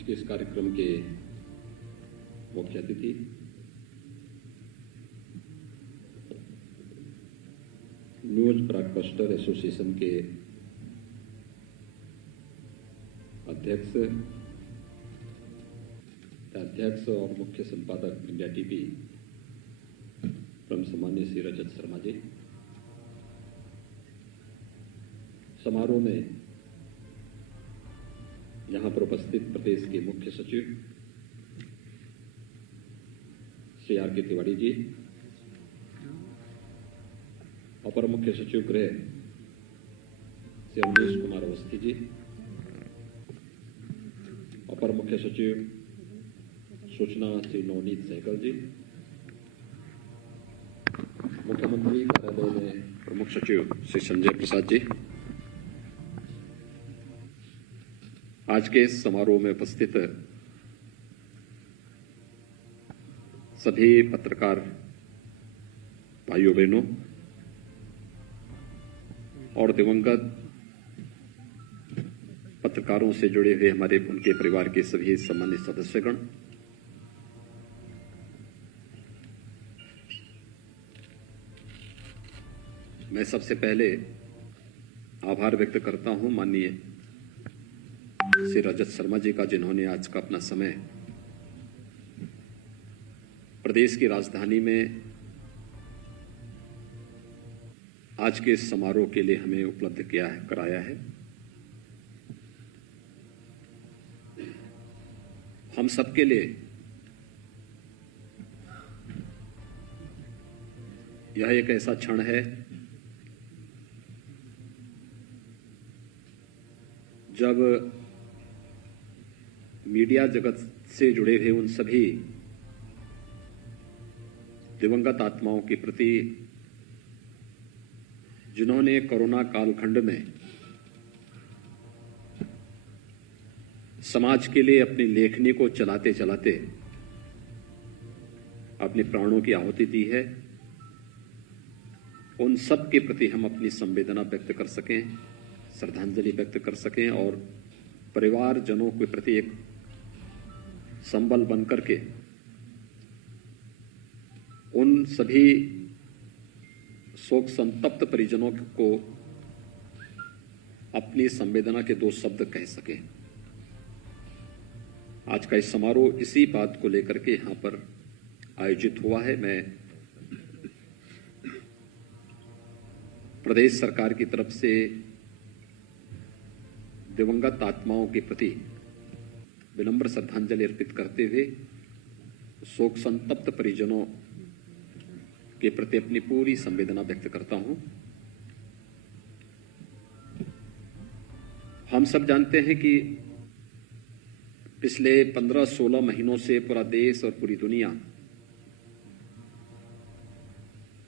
आज के इस कार्यक्रम के मुख्य अतिथि न्यूज ब्रॉडकास्टर एसोसिएशन के अध्यक्ष और मुख्य संपादक इंडिया टीवी परम सम्माननीय श्री रजत शर्मा जी, समारोह में यहां पर उपस्थित प्रदेश के मुख्य सचिव श्री आर के तिवारी जी, अपर मुख्य सचिव गृह श्री अवनीश कुमार अवस्थी जी, अपर मुख्य सचिव सूचना श्री नवनीत सहगल जी, मुख्यमंत्री कार्यालय में प्रमुख सचिव श्री संजय प्रसाद जी, आज के इस समारोह में उपस्थित सभी पत्रकार भाइयों बहनों और दिवंगत पत्रकारों से जुड़े हुए हमारे उनके परिवार के सभी सम्मानित सदस्यगण, मैं सबसे पहले आभार व्यक्त करता हूं माननीय श्री रजत शर्मा जी का, जिन्होंने आज का अपना समय प्रदेश की राजधानी में आज के इस समारोह के लिए हमें उपलब्ध कराया है। हम सबके लिए यह एक ऐसा क्षण है जब मीडिया जगत से जुड़े हुए उन सभी दिवंगत आत्माओं के प्रति जिन्होंने कोरोना कालखंड में समाज के लिए अपनी लेखनी को चलाते चलाते अपने प्राणों की आहुति दी है, उन सब के प्रति हम अपनी संवेदना व्यक्त कर सकें, श्रद्धांजलि व्यक्त कर सकें और परिवारजनों के प्रति एक संबल बनकर के उन सभी शोक संतप्त परिजनों को अपनी संवेदना के दो शब्द कह सके। आज का इस समारोह इसी बात को लेकर के यहां पर आयोजित हुआ है। मैं प्रदेश सरकार की तरफ से दिवंगत आत्माओं के प्रति विनम्र श्रद्धांजलि अर्पित करते हुए शोक संतप्त परिजनों के प्रति अपनी पूरी संवेदना व्यक्त करता हूं। हम सब जानते हैं कि पिछले 15-16 महीनों से पूरा देश और पूरी दुनिया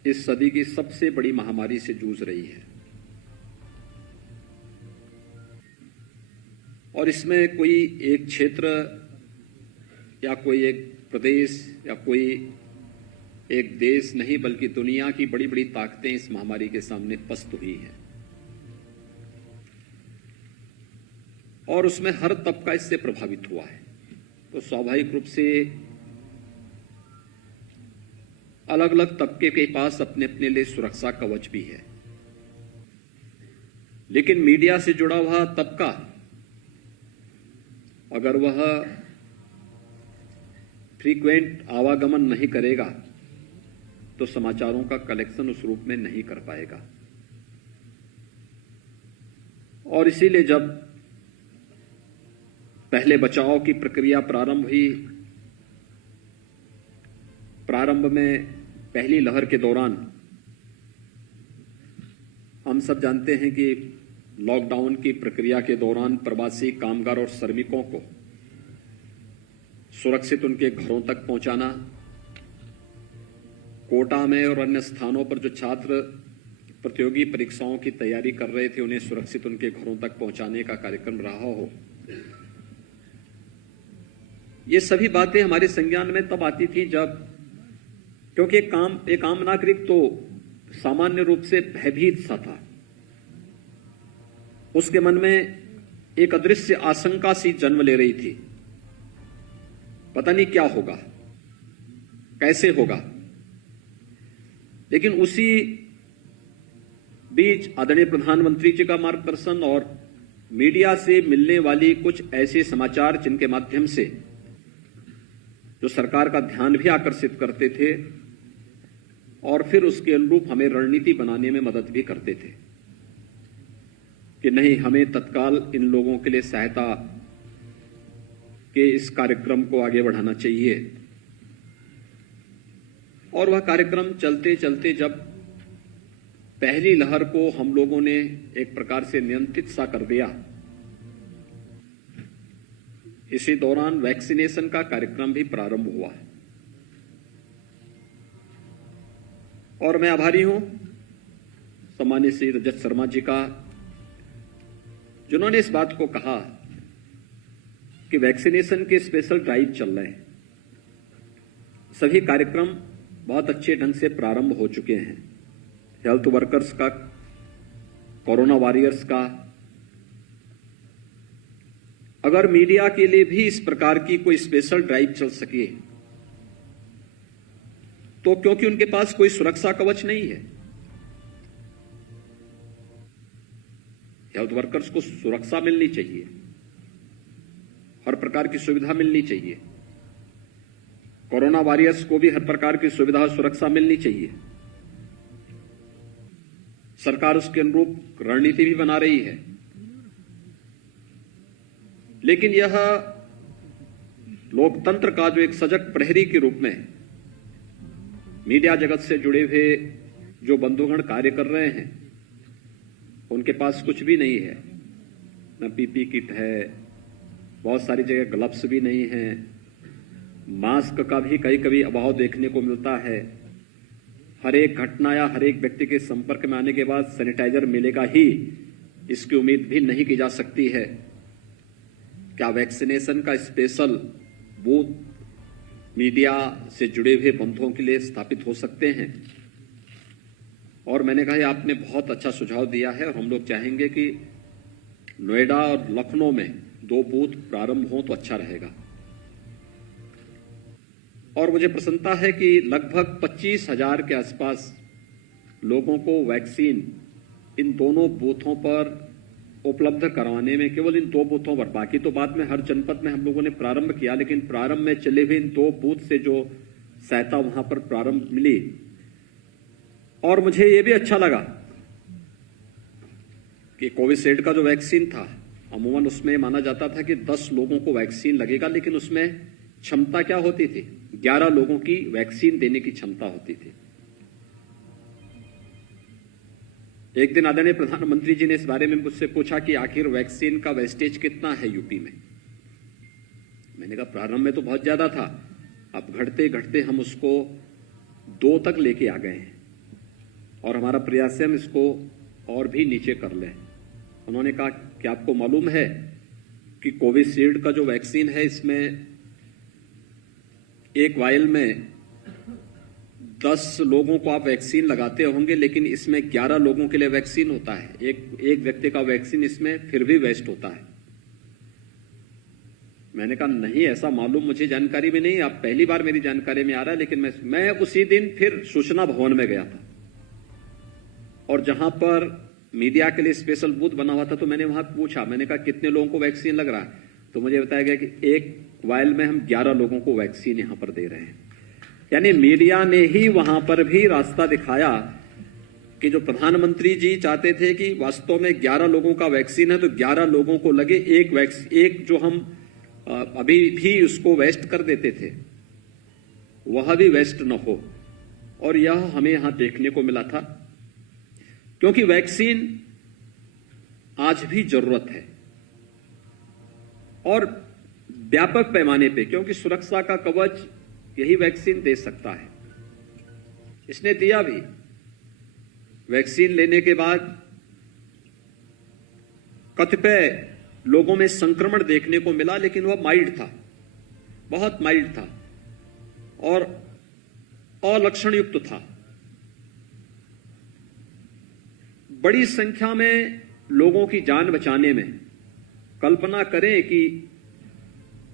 इस सदी की सबसे बड़ी महामारी से जूझ रही है और इसमें कोई एक क्षेत्र या कोई एक प्रदेश या कोई एक देश नहीं बल्कि दुनिया की बड़ी बड़ी ताकतें इस महामारी के सामने पस्त हुई हैं और उसमें हर तबका इससे प्रभावित हुआ है। तो स्वाभाविक रूप से अलग अलग तबके के पास अपने अपने लिए सुरक्षा कवच भी है, लेकिन मीडिया से जुड़ा हुआ तबका अगर वह फ्रीक्वेंट आवागमन नहीं करेगा तो समाचारों का कलेक्शन उस रूप में नहीं कर पाएगा और इसीलिए जब पहले बचाव की प्रक्रिया प्रारंभ हुई, प्रारंभ में पहली लहर के दौरान हम सब जानते हैं कि लॉकडाउन की प्रक्रिया के दौरान प्रवासी कामगार और श्रमिकों को सुरक्षित उनके घरों तक पहुंचाना, कोटा में और अन्य स्थानों पर जो छात्र प्रतियोगी परीक्षाओं की तैयारी कर रहे थे उन्हें सुरक्षित उनके घरों तक पहुंचाने का कार्यक्रम रहा हो, ये सभी बातें हमारे संज्ञान में तब आती थी जब, क्योंकि एक आम नागरिक तो सामान्य रूप से भयभीत सा था, उसके मन में एक अदृश्य आशंका सी जन्म ले रही थी पता नहीं क्या होगा, कैसे होगा। लेकिन उसी बीच आदरणीय प्रधानमंत्री जी का मार्गदर्शन और मीडिया से मिलने वाली कुछ ऐसे समाचार जिनके माध्यम से जो सरकार का ध्यान भी आकर्षित करते थे और फिर उसके अनुरूप हमें रणनीति बनाने में मदद भी करते थे कि नहीं, हमें तत्काल इन लोगों के लिए सहायता के इस कार्यक्रम को आगे बढ़ाना चाहिए। और वह कार्यक्रम चलते चलते जब पहली लहर को हम लोगों ने एक प्रकार से नियंत्रित सा कर दिया, इसी दौरान वैक्सीनेशन का कार्यक्रम भी प्रारंभ हुआ है। और मैं आभारी हूं सम्मानीय श्री रजत शर्मा जी का, जिन्होंने इस बात को कहा कि वैक्सीनेशन के स्पेशल ड्राइव चल रहे हैं। सभी कार्यक्रम बहुत अच्छे ढंग से प्रारंभ हो चुके हैं। हेल्थ वर्कर्स का, कोरोना वॉरियर्स का। अगर मीडिया के लिए भी इस प्रकार की कोई स्पेशल ड्राइव चल सके तो क्योंकि उनके पास कोई सुरक्षा कवच नहीं है। हेल्थ वर्कर्स को सुरक्षा मिलनी चाहिए, हर प्रकार की सुविधा मिलनी चाहिए। कोरोना वॉरियर्स को भी हर प्रकार की सुविधा और सुरक्षा मिलनी चाहिए। सरकार उसके अनुरूप रणनीति भी बना रही है। लेकिन यह लोकतंत्र का जो एक सजग प्रहरी के रूप में मीडिया जगत से जुड़े हुए जो बंधुगण कार्य कर रहे हैं, उनके पास कुछ भी नहीं है। न पीपी किट है, बहुत सारी जगह ग्लव्स भी नहीं है, मास्क का भी कभी कभी अभाव देखने को मिलता है। हर एक घटना या हर एक व्यक्ति के संपर्क में आने के बाद सैनिटाइजर मिलेगा ही, इसकी उम्मीद भी नहीं की जा सकती है। क्या वैक्सीनेशन का स्पेशल बूथ मीडिया से जुड़े हुए बंधुओं के लिए स्थापित हो सकते हैं? और मैंने कहा आपने बहुत अच्छा सुझाव दिया है और हम लोग चाहेंगे कि नोएडा और लखनऊ में 2 बूथ प्रारंभ हों तो अच्छा रहेगा। और मुझे प्रसन्नता है कि लगभग 25,000 के आसपास लोगों को वैक्सीन इन दोनों बूथों पर उपलब्ध करवाने में, केवल इन 2 बूथों पर, बाकी तो बाद में हर जनपद में हम लोगों ने प्रारंभ किया, लेकिन प्रारंभ में चले हुए इन 2 बूथ से जो सहायता वहां पर प्रारंभ मिली। और मुझे ये भी अच्छा लगा कि कोविशील्ड का जो वैक्सीन था, अमूमन उसमें माना जाता था कि 10 लोगों को वैक्सीन लगेगा, लेकिन उसमें क्षमता क्या होती थी? 11 लोगों की वैक्सीन देने की क्षमता होती थी। एक दिन आदरणीय प्रधानमंत्री जी ने इस बारे में मुझसे पूछा कि आखिर वैक्सीन का वेस्टेज कितना है यूपी में। मैंने कहा प्रारंभ में तो बहुत ज्यादा था, अब घटते घटते हम उसको 2 तक लेके आ गए हैं और हमारा प्रयास है हम इसको और भी नीचे कर लें। उन्होंने कहा कि आपको मालूम है कि कोविशील्ड का जो वैक्सीन है, इसमें एक वायल में 10 लोगों को आप वैक्सीन लगाते होंगे, लेकिन इसमें 11 लोगों के लिए वैक्सीन होता है। एक व्यक्ति का वैक्सीन इसमें फिर भी वेस्ट होता है। मैंने कहा नहीं, ऐसा मालूम मुझे जानकारी में नहीं, आप पहली बार मेरी जानकारी में आ रहा है। लेकिन मैं उसी दिन फिर सूचना भवन में गया था और जहां पर मीडिया के लिए स्पेशल बूथ बना हुआ था, तो मैंने वहां पूछा, मैंने कहा कितने लोगों को वैक्सीन लग रहा है? तो मुझे बताया गया कि एक वायल में हम 11 लोगों को वैक्सीन यहां पर दे रहे हैं। यानी मीडिया ने ही वहां पर भी रास्ता दिखाया कि जो प्रधानमंत्री जी चाहते थे कि वास्तव में 11 लोगों का वैक्सीन है तो 11 लोगों को लगे, एक जो हम अभी भी उसको वेस्ट कर देते थे वह भी वेस्ट न हो। और यह हमें यहां देखने को मिला था, क्योंकि वैक्सीन आज भी जरूरत है और व्यापक पैमाने पे, क्योंकि सुरक्षा का कवच यही वैक्सीन दे सकता है। इसने दिया भी। वैक्सीन लेने के बाद कतिपय लोगों में संक्रमण देखने को मिला, लेकिन वह माइल्ड था, बहुत माइल्ड था और अलक्षण युक्त था। बड़ी संख्या में लोगों की जान बचाने में, कल्पना करें कि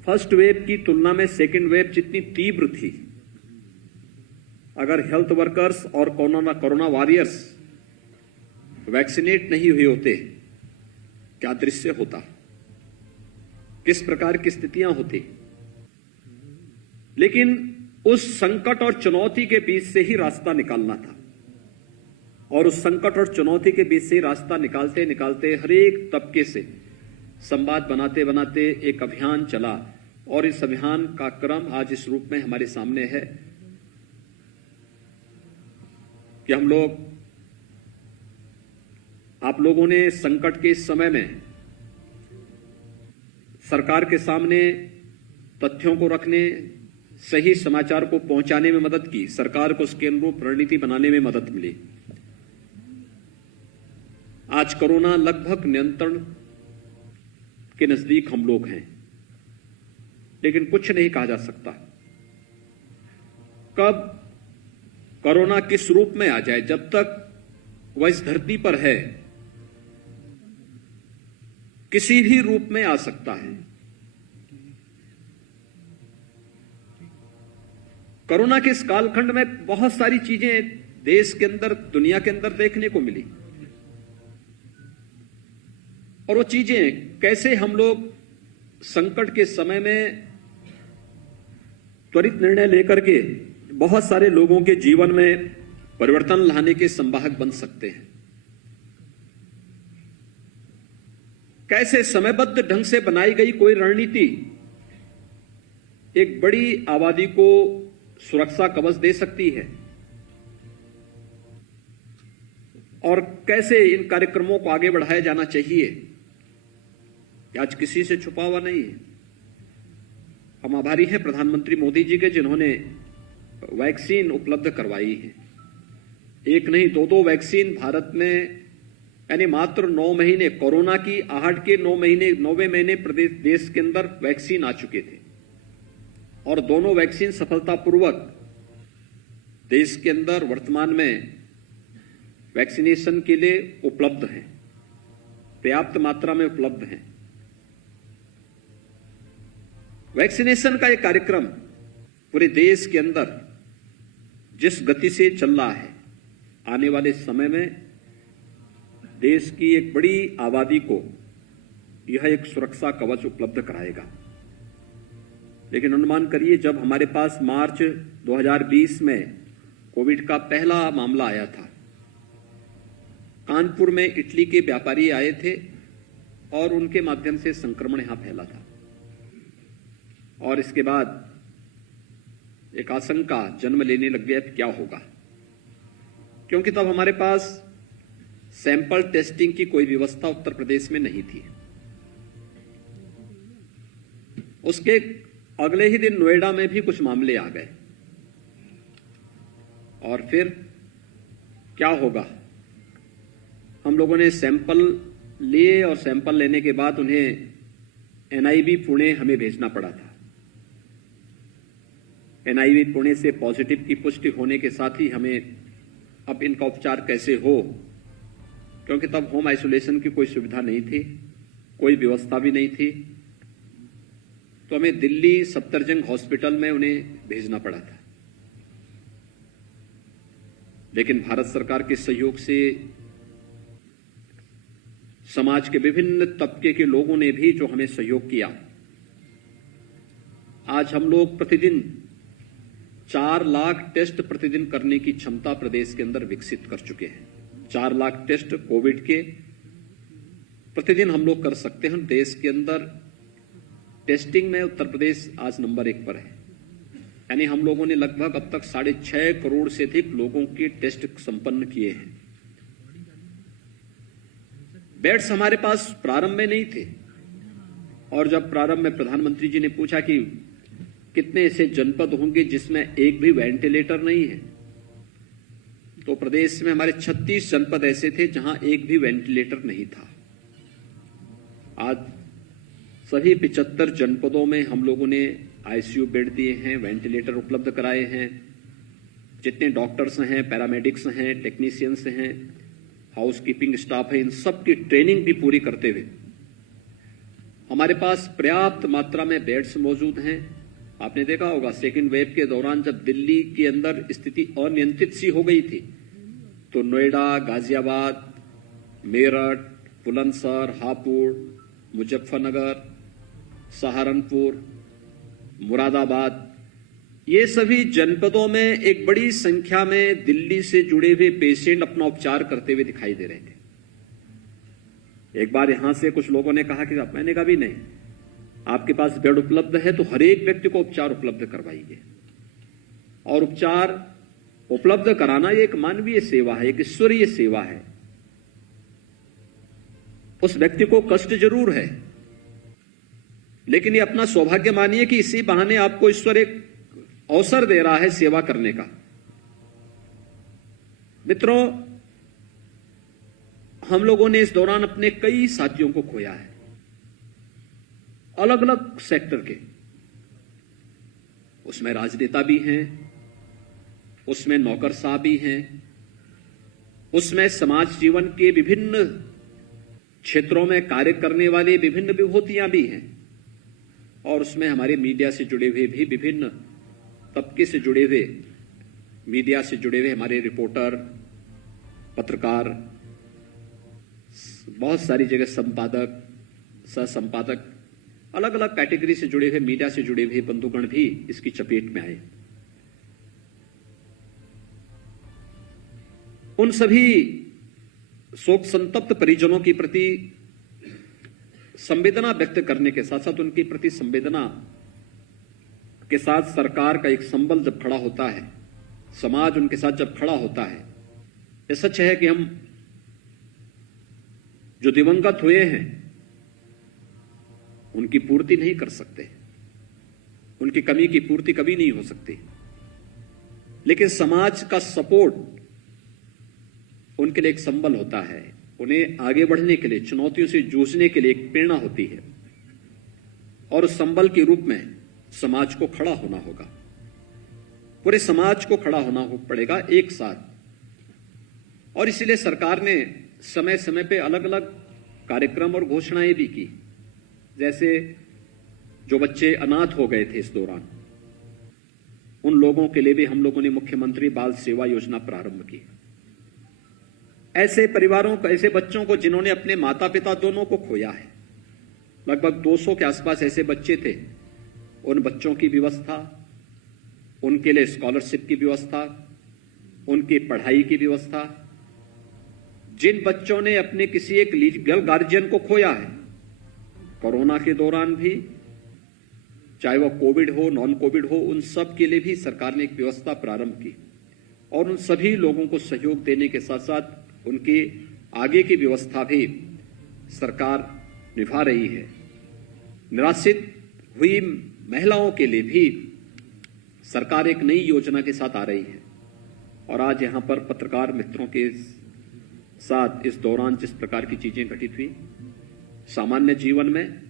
फर्स्ट वेव की तुलना में सेकेंड वेव जितनी तीव्र थी, अगर हेल्थ वर्कर्स और कोरोना वॉरियर्स वैक्सीनेट नहीं हुए होते, क्या दृश्य होता, किस प्रकार की स्थितियां होती। लेकिन उस संकट और चुनौती के बीच से ही रास्ता निकालना था, और उस संकट और चुनौती के बीच से ही रास्ता निकालते निकालते हर एक तबके से संवाद बनाते बनाते एक अभियान चला, और इस अभियान का क्रम आज इस रूप में हमारे सामने है कि हम लोग, आप लोगों ने संकट के इस समय में सरकार के सामने तथ्यों को रखने, सही समाचार को पहुंचाने में मदद की, सरकार को उसके अनुरूप रणनीति बनाने में मदद मिली। आज कोरोना लगभग नियंत्रण के नजदीक हम लोग हैं, लेकिन कुछ नहीं कहा जा सकता कब कोरोना किस रूप में आ जाए। जब तक वह इस धरती पर है, किसी भी रूप में आ सकता है। कोरोना के इस कालखंड में बहुत सारी चीजें देश के अंदर, दुनिया के अंदर देखने को मिली, और वो चीजें कैसे हम लोग संकट के समय में त्वरित निर्णय लेकर के बहुत सारे लोगों के जीवन में परिवर्तन लाने के संवाहक बन सकते हैं, कैसे समयबद्ध ढंग से बनाई गई कोई रणनीति एक बड़ी आबादी को सुरक्षा कवच दे सकती है, और कैसे इन कार्यक्रमों को आगे बढ़ाया जाना चाहिए, आज किसी से छुपा हुआ नहीं है। हम आभारी हैं प्रधानमंत्री मोदी जी के, जिन्होंने वैक्सीन उपलब्ध करवाई है। एक नहीं, दो वैक्सीन भारत में, यानी मात्र 9 महीने, कोरोना की आहट के 9वें महीने प्रदेश देश के अंदर वैक्सीन आ चुके थे, और दोनों वैक्सीन सफलतापूर्वक देश के अंदर वर्तमान में वैक्सीनेशन के लिए उपलब्ध हैं, पर्याप्त मात्रा में उपलब्ध हैं। वैक्सीनेशन का एक कार्यक्रम पूरे देश के अंदर जिस गति से चल रहा है, आने वाले समय में देश की एक बड़ी आबादी को यह एक सुरक्षा कवच उपलब्ध कराएगा। लेकिन अनुमान करिए, जब हमारे पास मार्च 2020 में कोविड का पहला मामला आया था, कानपुर में इटली के व्यापारी आए थे और उनके माध्यम से संक्रमण यहां फैला था, और इसके बाद एक आशंका जन्म लेने लग गया, क्या होगा, क्योंकि तब हमारे पास सैंपल टेस्टिंग की कोई व्यवस्था उत्तर प्रदेश में नहीं थी। उसके अगले ही दिन नोएडा में भी कुछ मामले आ गए, और फिर क्या होगा, हम लोगों ने सैंपल लिए, और सैंपल लेने के बाद उन्हें एनआईवी पुणे हमें भेजना पड़ा था। एनआईवी पुणे से पॉजिटिव की पुष्टि होने के साथ ही हमें अब इनका उपचार कैसे हो, क्योंकि तब होम आइसोलेशन की कोई सुविधा नहीं थी, कोई व्यवस्था भी नहीं थी, तो हमें दिल्ली सफदरजंग हॉस्पिटल में उन्हें भेजना पड़ा था। लेकिन भारत सरकार के सहयोग से समाज के विभिन्न तबके के लोगों ने भी जो हमें सहयोग किया, आज हम लोग प्रतिदिन 4 लाख टेस्ट प्रतिदिन करने की क्षमता प्रदेश के अंदर विकसित कर चुके हैं। 4 लाख टेस्ट कोविड के प्रतिदिन हम लोग कर सकते हैं। देश के अंदर टेस्टिंग में उत्तर प्रदेश आज नंबर 1 पर है, यानी हम लोगों ने लगभग अब तक 6.5 करोड़ से अधिक लोगों के टेस्ट संपन्न किए हैं। बेड्स हमारे पास प्रारंभ में नहीं थे, और जब प्रारंभ में प्रधानमंत्री जी ने पूछा कि कितने ऐसे जनपद होंगे जिसमें एक भी वेंटिलेटर नहीं है, तो प्रदेश में हमारे 36 जनपद ऐसे थे जहां एक भी वेंटिलेटर नहीं था। आज सभी 75 जनपदों में हम लोगों ने आईसीयू बेड दिए हैं, वेंटिलेटर उपलब्ध कराए हैं। जितने डॉक्टर्स हैं, पैरामेडिक्स हैं, टेक्नीशियंस हैं, हाउस कीपिंग स्टाफ है, इन सब की ट्रेनिंग भी पूरी करते हुए हमारे पास पर्याप्त मात्रा में बेड्स मौजूद हैं। आपने देखा होगा सेकेंड वेव के दौरान जब दिल्ली के अंदर स्थिति अनियंत्रित सी हो गई थी, तो नोएडा, गाजियाबाद, मेरठ, बुलंदशहर, हापुड़, मुजफ्फरनगर, सहारनपुर, मुरादाबाद, ये सभी जनपदों में एक बड़ी संख्या में दिल्ली से जुड़े हुए पेशेंट अपना उपचार करते हुए दिखाई दे रहे थे। एक बार यहां से कुछ लोगों ने कहा कि मैंने कहा भी नहीं, आपके पास बेड उपलब्ध है तो हर एक व्यक्ति को उपचार उपलब्ध करवाइए। और उपचार उपलब्ध कराना ये एक मानवीय सेवा है, एक ईश्वरीय सेवा है। उस व्यक्ति को कष्ट जरूर है, लेकिन ये अपना सौभाग्य मानिए कि इसी बहाने आपको ईश्वर एक अवसर दे रहा है सेवा करने का। मित्रों, हम लोगों ने इस दौरान अपने कई साथियों को खोया है, अलग अलग सेक्टर के। उसमें राजनेता भी हैं, उसमें नौकरशाह भी हैं, उसमें समाज जीवन के विभिन्न क्षेत्रों में कार्य करने वाले विभिन्न विभूतियां भी हैं, और उसमें हमारे मीडिया से जुड़े हुए भी विभिन्न तबके से जुड़े हुए, मीडिया से जुड़े हुए हमारे रिपोर्टर, पत्रकार, बहुत सारी जगह संपादक, सह संपादक, अलग अलग कैटेगरी से जुड़े हुए, मीडिया से जुड़े हुए बंधुगण भी इसकी चपेट में आए। उन सभी शोक संतप्त परिजनों के प्रति संवेदना व्यक्त करने के साथ साथ उनके प्रति संवेदना के साथ सरकार का एक संबल जब खड़ा होता है, समाज उनके साथ जब खड़ा होता है, ये सच है कि हम जो दिवंगत हुए हैं उनकी पूर्ति नहीं कर सकते, उनकी कमी की पूर्ति कभी नहीं हो सकती, लेकिन समाज का सपोर्ट उनके लिए एक संबल होता है, उन्हें आगे बढ़ने के लिए, चुनौतियों से जूझने के लिए एक प्रेरणा होती है। और उस संबल के रूप में समाज को खड़ा होना होगा, पूरे समाज को खड़ा होना पड़ेगा एक साथ। और इसीलिए सरकार ने समय समय पे अलग अलग कार्यक्रम और घोषणाएं भी की। जैसे जो बच्चे अनाथ हो गए थे इस दौरान, उन लोगों के लिए भी हम लोगों ने मुख्यमंत्री बाल सेवा योजना प्रारंभ की। ऐसे परिवारों को, ऐसे बच्चों को जिन्होंने अपने माता पिता दोनों को खोया है, लगभग 200 के आसपास ऐसे बच्चे थे, उन बच्चों की व्यवस्था, उनके लिए स्कॉलरशिप की व्यवस्था, उनकी पढ़ाई की व्यवस्था। जिन बच्चों ने अपने किसी एक लीगल गार्जियन को खोया है कोरोना के दौरान भी, चाहे वह कोविड हो, नॉन कोविड हो, उन सब के लिए भी सरकार ने एक व्यवस्था प्रारंभ की। और उन सभी लोगों को सहयोग देने के साथ साथ उनकी आगे की व्यवस्था भी सरकार निभा रही है। निराश्रित हुई महिलाओं के लिए भी सरकार एक नई योजना के साथ आ रही है। और आज यहां पर पत्रकार मित्रों के साथ इस दौरान जिस प्रकार की चीजें घटित हुई, सामान्य जीवन में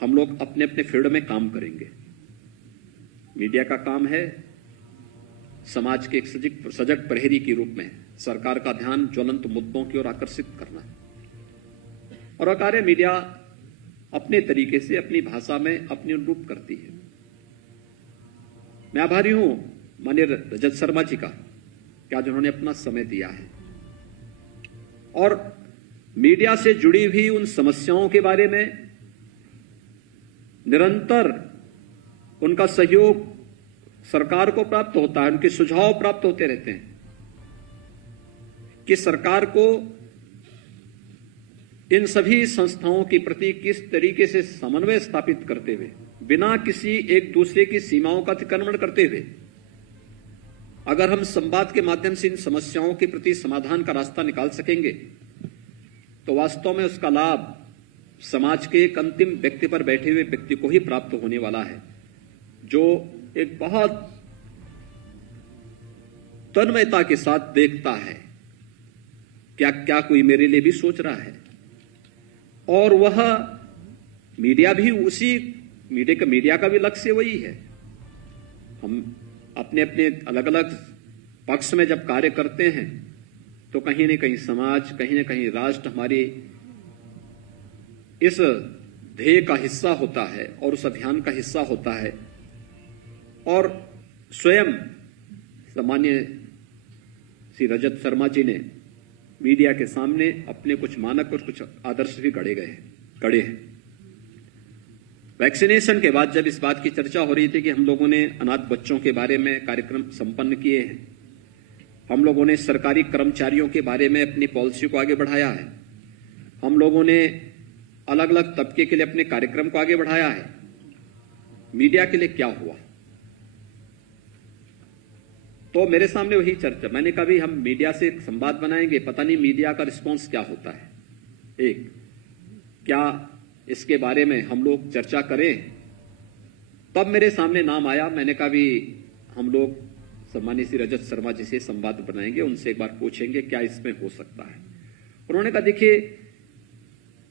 हम लोग अपने अपने फील्ड में काम करेंगे। मीडिया का काम है समाज के एक सजग प्रहरी के रूप में सरकार का ध्यान ज्वलंत मुद्दों की ओर आकर्षित करना। और कार्य मीडिया अपने तरीके से, अपनी भाषा में अपने अनुरूप करती है। मैं आभारी हूं माननीय रजत शर्मा जी का कि आज उन्होंने अपना समय दिया है और मीडिया से जुड़ी हुई उन समस्याओं के बारे में निरंतर उनका सहयोग सरकार को प्राप्त होता है, उनके सुझाव प्राप्त होते रहते हैं कि सरकार को इन सभी संस्थाओं के प्रति किस तरीके से समन्वय स्थापित करते हुए, बिना किसी एक दूसरे की सीमाओं का अतिक्रमण करते हुए, अगर हम संवाद के माध्यम से इन समस्याओं के प्रति समाधान का रास्ता निकाल सकेंगे तो वास्तव में उसका लाभ समाज के एक अंतिम व्यक्ति पर बैठे हुए व्यक्ति को ही प्राप्त होने वाला है, जो एक बहुत तन्मयता के साथ देखता है क्या क्या कोई मेरे लिए भी सोच रहा है। और वह मीडिया भी उसी मीडिया का भी लक्ष्य वही है। हम अपने अपने अलग अलग पक्ष में जब कार्य करते हैं तो कहीं न कहीं समाज, कहीं न कहीं राष्ट्र हमारी इस ध्येय का हिस्सा होता है और उस अभियान का हिस्सा होता है और स्वयं सामान्य श्री रजत शर्मा जी ने मीडिया के सामने अपने कुछ मानक और कुछ आदर्श भी गढ़े हैं। वैक्सीनेशन के बाद जब इस बात की चर्चा हो रही थी कि हम लोगों ने अनाथ बच्चों के बारे में कार्यक्रम संपन्न किए हैं, हम लोगों ने सरकारी कर्मचारियों के बारे में अपनी पॉलिसी को आगे बढ़ाया है, हम लोगों ने अलग अलग तबके के लिए अपने कार्यक्रम को आगे बढ़ाया है, मीडिया के लिए क्या हुआ? तो मेरे सामने वही चर्चा, मैंने कहा भी हम मीडिया से एक संवाद बनाएंगे, पता नहीं मीडिया का रिस्पांस क्या होता है। एक, क्या इसके बारे में हम लोग चर्चा करें? तब मेरे सामने नाम आया, मैंने कहा भी हम लोग सम्मानीय श्री रजत शर्मा जी से संवाद बनाएंगे, उनसे एक बार पूछेंगे क्या इसमें हो सकता है। उन्होंने कहा देखिए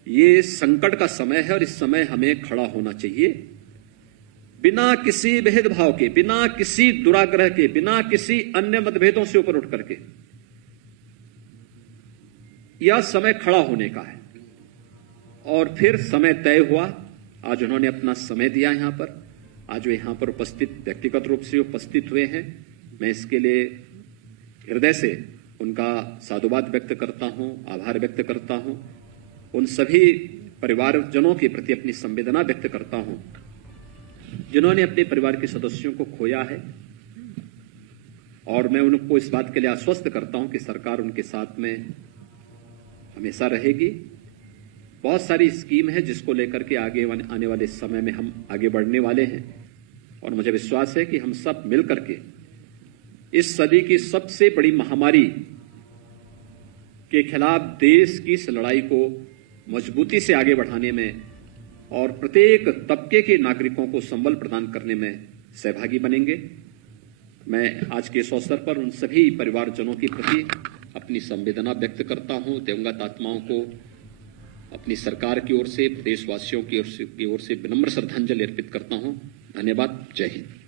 ये संकट का समय है और इस समय हमें खड़ा होना चाहिए, बिना किसी भेदभाव के, बिना किसी दुराग्रह के, बिना किसी अन्य मतभेदों से ऊपर उठ करके यह समय खड़ा होने का है। और फिर समय तय हुआ, आज उन्होंने अपना समय दिया यहां पर, आज वे यहां पर उपस्थित, व्यक्तिगत रूप से उपस्थित हुए हैं। मैं इसके लिए हृदय से उनका साधुवाद व्यक्त करता हूं, आभार व्यक्त करता हूं, उन सभी परिवारजनों के प्रति अपनी संवेदना व्यक्त करता हूं जिन्होंने अपने परिवार के सदस्यों को खोया है। और मैं उनको इस बात के लिए आश्वस्त करता हूं कि सरकार उनके साथ में हमेशा रहेगी। बहुत सारी स्कीम है जिसको लेकर के आगे आने वाले समय में हम आगे बढ़ने वाले हैं और मुझे विश्वास है कि हम सब मिलकर के इस सदी की सबसे बड़ी महामारी के खिलाफ देश की इस लड़ाई को मजबूती से आगे बढ़ाने में और प्रत्येक तबके के नागरिकों को संबल प्रदान करने में सहभागी बनेंगे। मैं आज के इस अवसर पर उन सभी परिवारजनों के प्रति अपनी संवेदना व्यक्त करता हूं, दिवंगत आत्माओं को अपनी सरकार की ओर से, प्रदेशवासियों की ओर से विनम्र श्रद्धांजलि अर्पित करता हूं। धन्यवाद। जय हिंद।